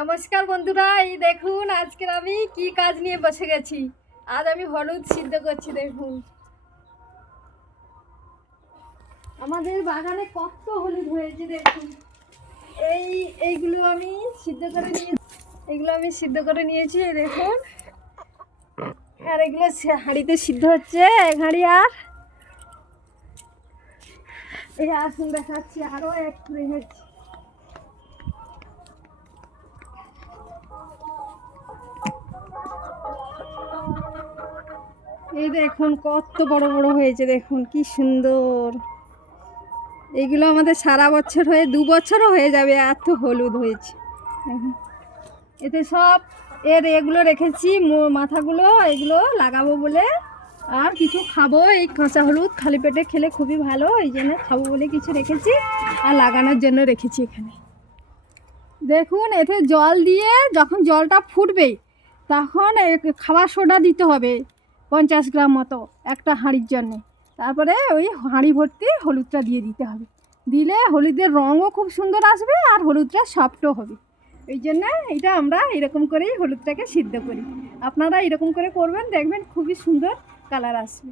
নমস্কার বন্ধুরা, এই দেখুন আজকের আমি কি কাজ নিয়ে বসে গেছি। আজ আমি হলুদ সিদ্ধ করছি। দেখুন আমাদের বাগানে কত হলুদ হয়েছে। দেখুন এইগুলো আমি সিদ্ধ করে নিয়েছি। এই দেখুন, আর এগুলো হাঁড়িতে সিদ্ধ হচ্ছে, এক হাঁড়ি। আর এই আসুন দেখাচ্ছি, আরও একটু রেখেছি। এই দেখুন কত বড় বড় হয়েছে, দেখুন কি সুন্দর। এগুলো আমাদের সারা বছর হয়ে 2 বছরও হয়ে যাবে, এত হলুদ হয়েছে। এতে সব এগুলো রেখেছি, মাথাগুলো এগুলো লাগাবো বলে। আর কিছু খাবো, এই কাঁচা হলুদ খালি পেটে খেলে খুবই ভালো, এই জন্য খাবো বলে কিছু রেখেছি, আর লাগানোর জন্য রেখেছি এখানে। দেখুন এতে জল দিয়ে যখন জলটা ফুটবে তখন খাবার সোডা দিতে হবে 50 গ্রাম মতো একটা হাঁড়ির জন্যে। তারপরে ওই হাঁড়ি ভর্তি হলুদটা দিয়ে দিতে হবে। দিলে হলুদের রঙও খুব সুন্দর আসবে, আর হলুদটা সফটও হবে। এই জন্য এটা আমরা এরকম করেই হলুদটাকে সিদ্ধ করি। আপনারা এরকম করে করবেন, দেখবেন খুবই সুন্দর কালার আসবে।